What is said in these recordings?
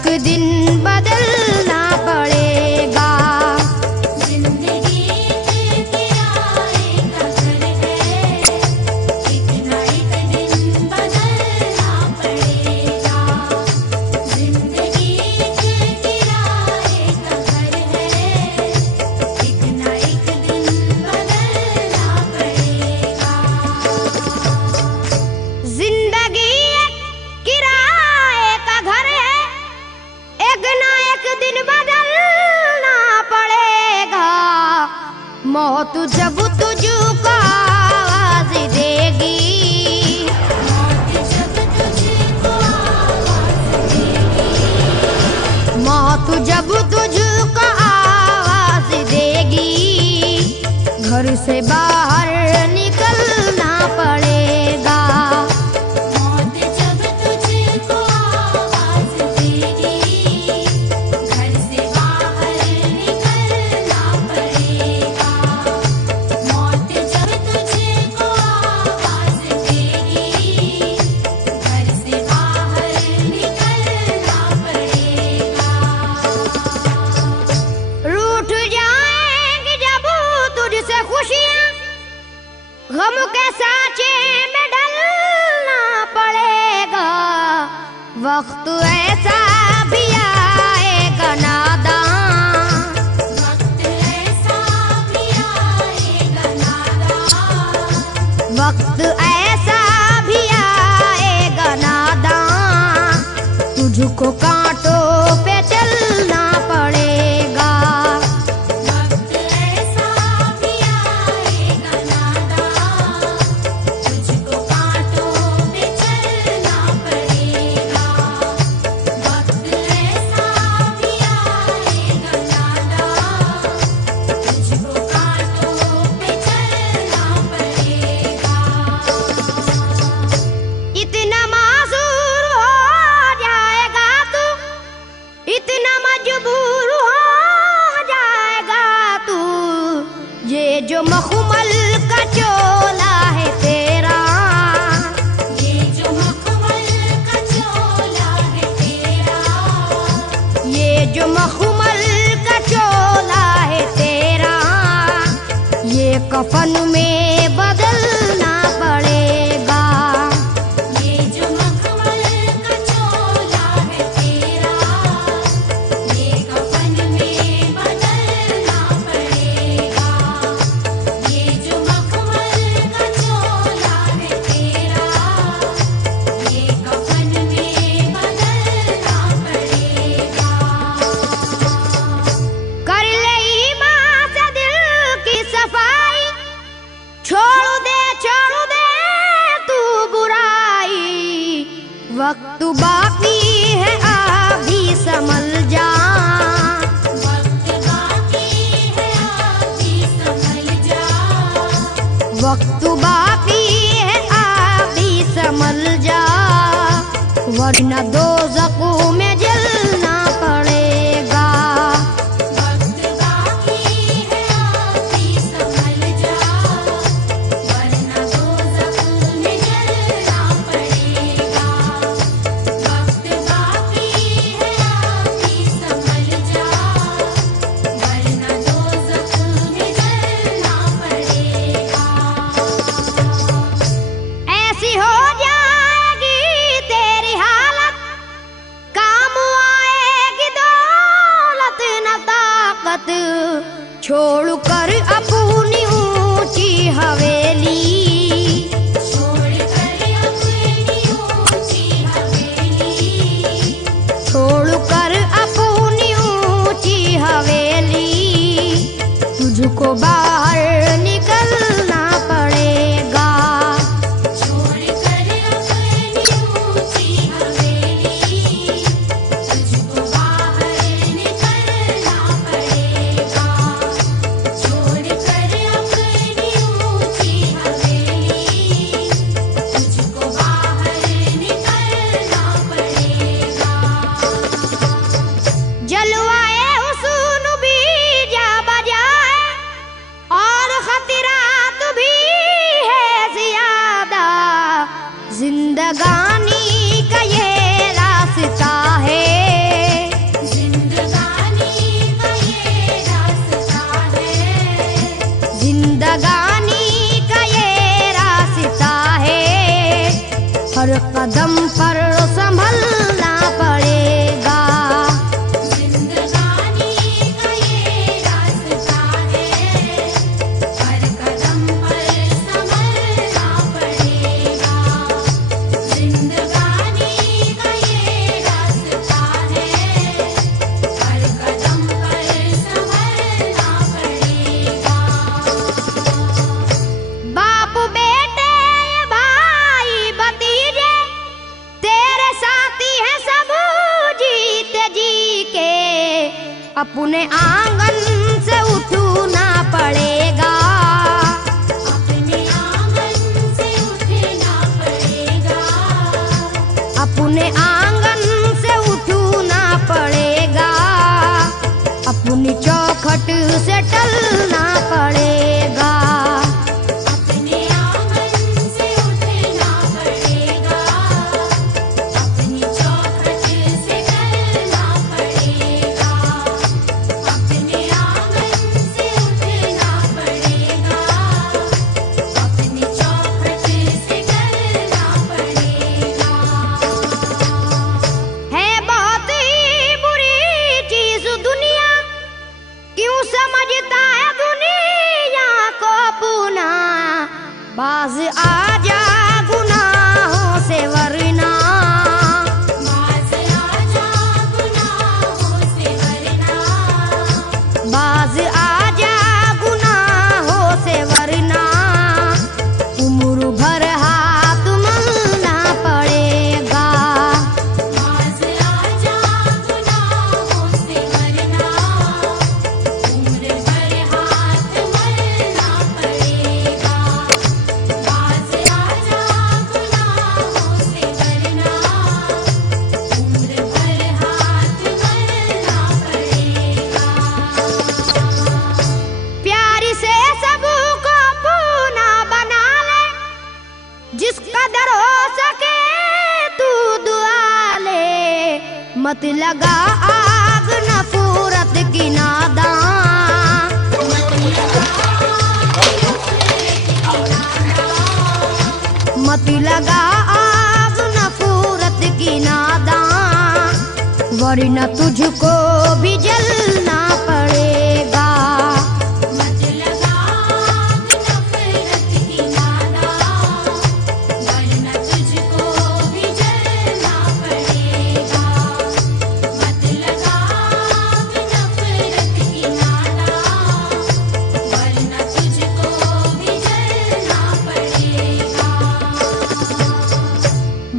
एक दिन बदलना पड़ेगा। जिंदगी के किराए का घर है, एक ना एक दिन बदलना पड़ेगा। जिंदगी के किराए का घर है, एक ना एक दिन बदलना पड़ेगा। जिंदगी एक किराए का घर है, एक ना एक दिन बदलना पड़ेगा। मौत जब तुझको आवाज देगी, मौत जब तुझको आवाज देगी, मौत जब तुझको आवाज देगी, घर से बाहर निकलना पड़ेगा। मौत जब तुझको आवाज देगी, घर से बाहर निकलना पड़ेगा। मौत जब तुझको आवाज देगी, घर से बाहर निकलना पड़ेगा। रूठ जाएंगी जब तुझसे खुशियां, गम के साँचे में ढलना पड़ेगा। वक्त ऐसा भी आएगा नादान, वक्त ऐसा भी आएगा नादान, वक्त ऐसा भी आएगा नादान, तुझको कांटों पे चलना पड़ेगा। वक्त ऐसा भी आएगा नादान, तुझको कांटों पे चलना पड़ेगा। वक्त ऐसा भी आएगा नादान, तुझको कांटों पे चलना पड़ेगा। इतना मासूर हो जाएगा तू, इतना मजबूर हो जाएगा तू, ये जो मखमल का चोला है तेरा, ये जो मखमल का चोला है तेरा, ये जो मखमल का चोला है तेरा, ये कफन में बदलना पड़ेगा। ये जो मखमल का चोला है तेरा, ये कफन में बदलना पड़ेगा। ये जो मखमल का चोला है तेरा, ये कफन में बदलना पड़ेगा। कर ले ईमान से दिल की सफाई, छोड़ दे तू बुराई। वक्त बाकी है अभी संभल जा, वक्त बाकी है अभी संभल जा, वक्त बाकी है अभी संभल जा, वरना दोज़ख में जलना पड़ेगा। वक्त बाकी है अभी संभल जा, वरना दोज़ख में जलना पड़ेगा। वक्त बाकी है अभी संभल जा, वरना दोज़ख में जलना पड़ेगा। ऐसी हो जाएगी तेरी हालत, काम आएगी दौलत न ताकत, छोड़ कर अपनी ऊंची हवेली, छोड़ कर अपनी ऊंची हवेली, छोड़ कर अपनी ऊंची हवेली, तुझको बाहर निकलना पड़ेगा। छोड़ कर अपनी ऊंची हवेली, तुझको बाहर निकलना पड़ेगा। छोड़ कर अपनी ऊंची हवेली, तुझको बाहर निकलना पड़ेगा। जलवाए हुस्न भी जा बजाए, और खतरा जिंदगानी का ये रास्ता है, हर कदम पर संभलना पड़ेगा। जिंदगानी का ये रास्ता है, हर कदम पर संभलना पड़ेगा। जिंदगानी का ये रास्ता है, हर कदम पर संभलना पड़ेगा। बाप बेटे भाई भतीजे तेरे साथी हैं सब जीते जी के, अपने आंगन से उठना पड़ेगा। अपने आंगन से उठना पड़ेगा। अपने आंगन से उठना पड़ेगा, अपनी चौखट से टलना पड़ेगा। अपने आंगन से उठना पड़ेगा, अपनी चौखट से टलना पड़ेगा। अपने आंगन से उठना पड़ेगा, अपनी चौखट से टलना पड़ेगा। है बहुत ही बुरी चीज दुनिया, क्यों समझता है दुनिया को अपना। बाज आजा गुनाहों से वरना, बाज आजा गुनाहों से वरना। बाज आजा गुनाहों से वरना, उम्र भर हाथ मलना पड़ेगा। बाज आजा गुनाहों से वरना, उम्र भर हाथ मलना पड़ेगा। बाज आजा गुनाहों से वरना, उम्र भर हाथ मलना पड़ेगा। प्यार से सबको अपना बना ले, जिस कदर हो सके तू दुआ ले। मत लगा आग नफरत की नादान, मत लगा आग नफरत की नादान, वरना तुझको भी जलना पड़ेगा। मत लगा आग नफरत की नादान, वरना तुझको भी जलना पड़ेगा। मत लगा आग नफरत की नादान, वरना तुझको भी जलना पड़ेगा।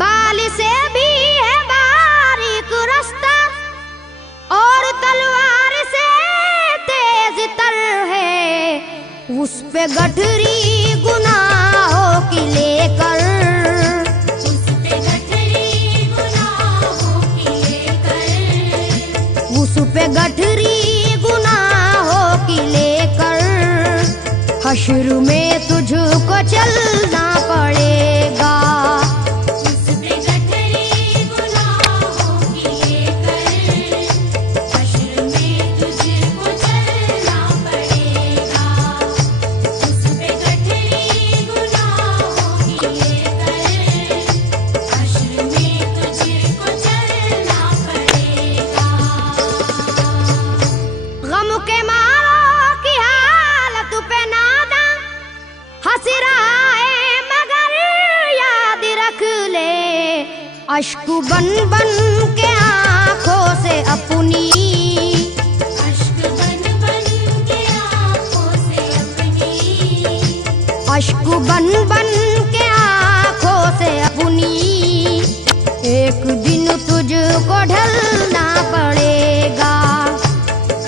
बाल से भी है बारीक रास्ता, और तलवार से तेज तर है। उस पे गठरी गुनाहों की लेकर, उस पे गठरी गुनाहों की लेकर, उस पे गठरी गुनाहों की लेकर, हश्र में तुझको चलना पड़ेगा। उस पे गठरी गुनाहों की लेकर, हश्र में तुझको चलना पड़ेगा। उस पे गठरी गुनाहों की लेकर, हश्र में तुझको चलना पड़ेगा। गम के मारों की हालत पे नादा हंस रहा है, मगर याद रख ले, अश्क बन बन के आंखों से अपनी, अश्क बन बन के आँखों से अपनी, अश्क बन बन के आंखों से अपनी, एक दिन तुझको ढलना पड़ेगा।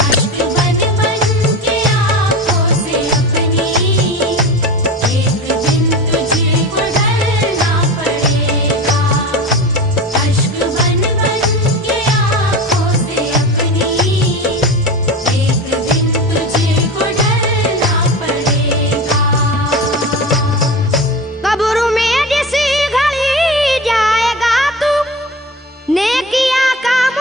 अश्क बन बन के आँखों से अपनी, एक दिन तुझको ढलना पड़ेगा। अश्क बन बन के आँखों से अपनी, एक दिन तुझको ढलना पड़ेगा। कब्र में जिस घड़ी जाएगा तू, नेकियां काम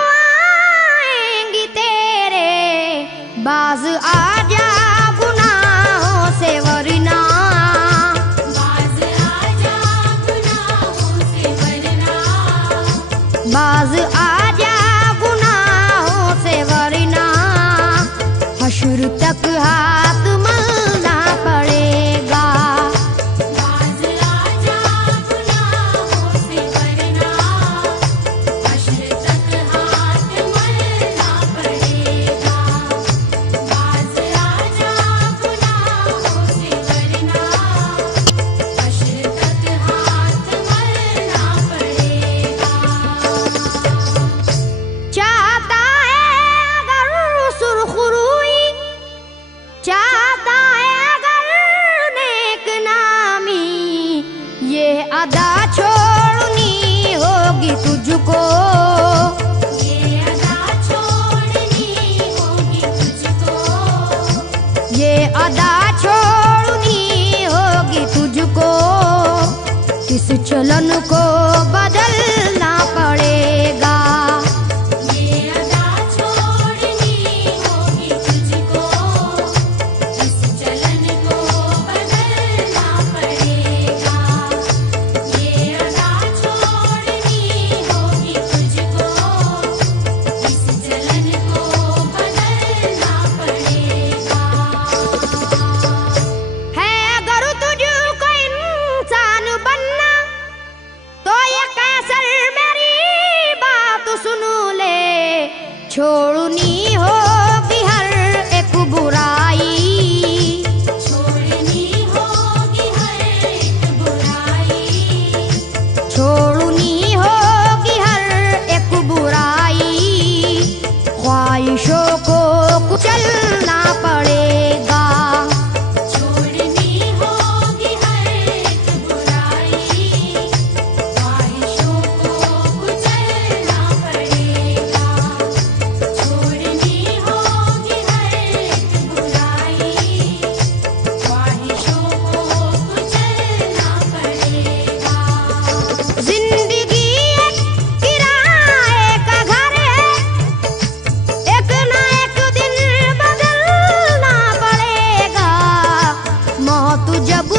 इस चलन को बदलना पड़ेगा। ये अदा छोड़नी होगी तुझको, इस चलन को बदलना पड़ेगा। ये अदा छोड़नी होगी तुझको, इस चलन को बदलना पड़ेगा। है अगर तुझको इंसान बनना तो ये कैसर मेरी बात सुन ले। छोड़नी होगी हर एक बुराई, छोड़नी होगी हर एक बुराई, छोड़नी होगी हर एक बुराई। ख्वाहिशों को कुचलना पड़ेगा। छोड़नी होगी हर एक बुराई, ख्वाहिशों को कुचलना पड़ेगा। छोड़नी होगी हर एक बुराई, ख्वाहिशों को कुचलना पड़ेगा। जिंदगी एक किराए का घर है, एक ना एक दिन बदलना पड़ेगा। मौत जब